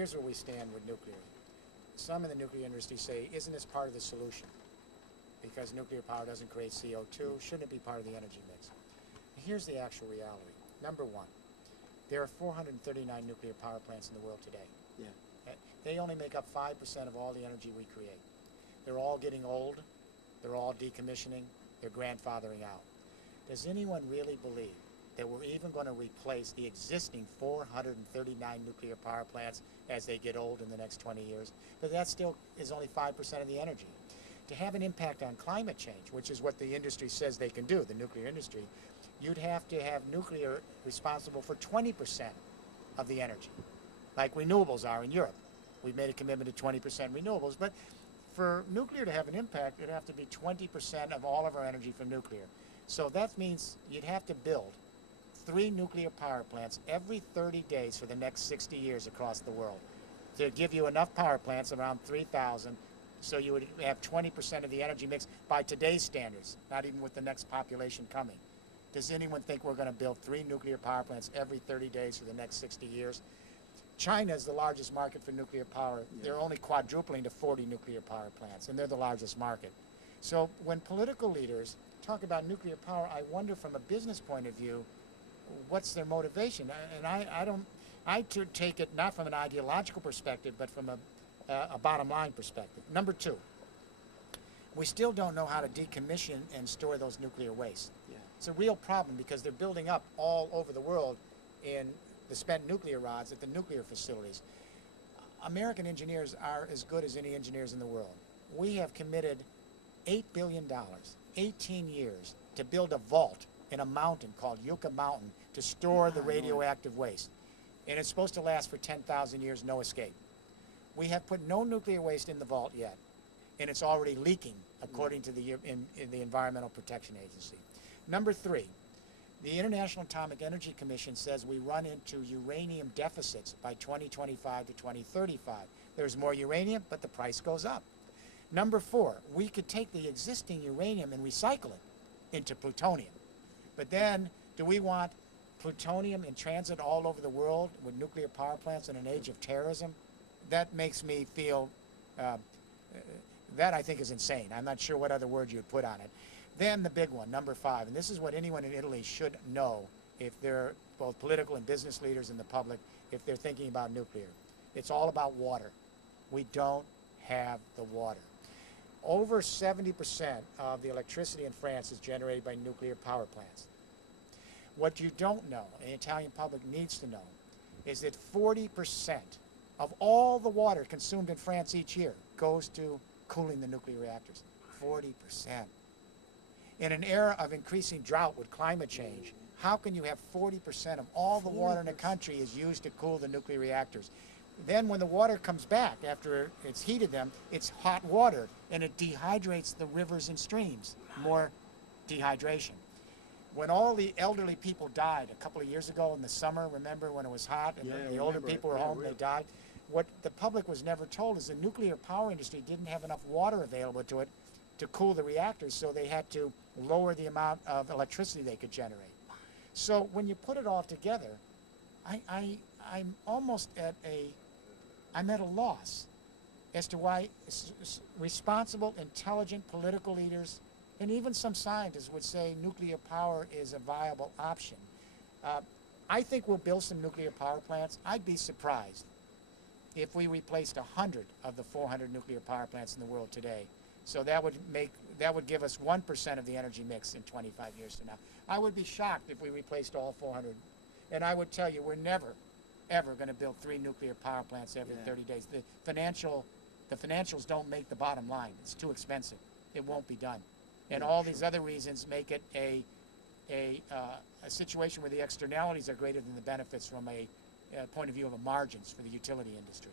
here's where we stand with nuclear. Some in the nuclear industry say, isn't this part of the solution? Because nuclear power doesn't create CO2, shouldn't it be part of the energy mix? Here's the actual reality. Number one, there are 439 nuclear power plants in the world today. Yeah. They only make up 5% of all the energy we create. They're all getting old, they're all decommissioning, they're grandfathering out. Does anyone really believe that we're even going to replace the existing 439 nuclear power plants as they get old in the next 20 years? But that still is only 5% of the energy. To have an impact on climate change, which is what the industry says they can do, the nuclear industry, you'd have to have nuclear responsible for 20% of the energy, like renewables are in Europe. We've made a commitment to 20% renewables, but for nuclear to have an impact, it'd have to be 20% of all of our energy from nuclear. So that means you'd have to build 3 nuclear power plants every 30 days for the next 60 years across the world to give you enough power plants, around 3,000, so you would have 20% of the energy mix by today's standards, not even with the next population coming. Does anyone think we're going to build 3 nuclear power plants every 30 days for the next 60 years? China is the largest market for nuclear power. Yeah. They're only quadrupling to 40 nuclear power plants, and they're the largest market. So when political leaders talk about nuclear power, I wonder from a business point of view, what's their motivation? And I take it not from an ideological perspective, but from a bottom line perspective. Number 2, we still don't know how to decommission and store those nuclear wastes. Yeah. It's a real problem because they're building up all over the world in the spent nuclear rods at the nuclear facilities. American engineers are as good as any engineers in the world. We have committed $8 billion, 18 years, to build a vault in a mountain called Yucca Mountain to store the radioactive waste. And it's supposed to last for 10,000 years, no escape. We have put no nuclear waste in the vault yet, and it's already leaking, according to the Environmental Protection Agency. Number 3, the International Atomic Energy Commission says we run into uranium deficits by 2025 to 2035. There's more uranium, but the price goes up. Number 4, we could take the existing uranium and recycle it into plutonium. But then, do we want plutonium in transit all over the world with nuclear power plants in an age of terrorism? That makes me feel, that I think is insane. I'm not sure what other word you'd put on it. Then the big one, number 5, and this is what anyone in Italy should know if they're both political and business leaders in the public, if they're thinking about nuclear. It's all about water. We don't have the water. Over 70% of the electricity in France is generated by nuclear power plants. What you don't know, and the Italian public needs to know, is that 40% of all the water consumed in France each year goes to cooling the nuclear reactors. 40%. In an era of increasing drought with climate change, how can you have 40% of all the water in the country is used to cool the nuclear reactors? Then when the water comes back after it's heated them, it's hot water, and it dehydrates the rivers and streams. More dehydration. When all the elderly people died a couple of years ago in the summer, remember when it was hot and the older people were home, they died? What the public was never told is the nuclear power industry didn't have enough water available to it to cool the reactors, so they had to lower the amount of electricity they could generate. So when you put it all together, I'm almost at a loss as to why responsible, intelligent political leaders and even some scientists would say nuclear power is a viable option. I think we'll build some nuclear power plants. I'd be surprised if we replaced 100 of the 400 nuclear power plants in the world today. So that would give us 1% of the energy mix in 25 years from now. I would be shocked if we replaced all 400. And I would tell you, we're never, ever going to build 3 nuclear power plants every 30 days. The financials don't make the bottom line. It's too expensive. It won't be done. And all these other reasons make it a situation where the externalities are greater than the benefits from a point of view of margins for the utility industry.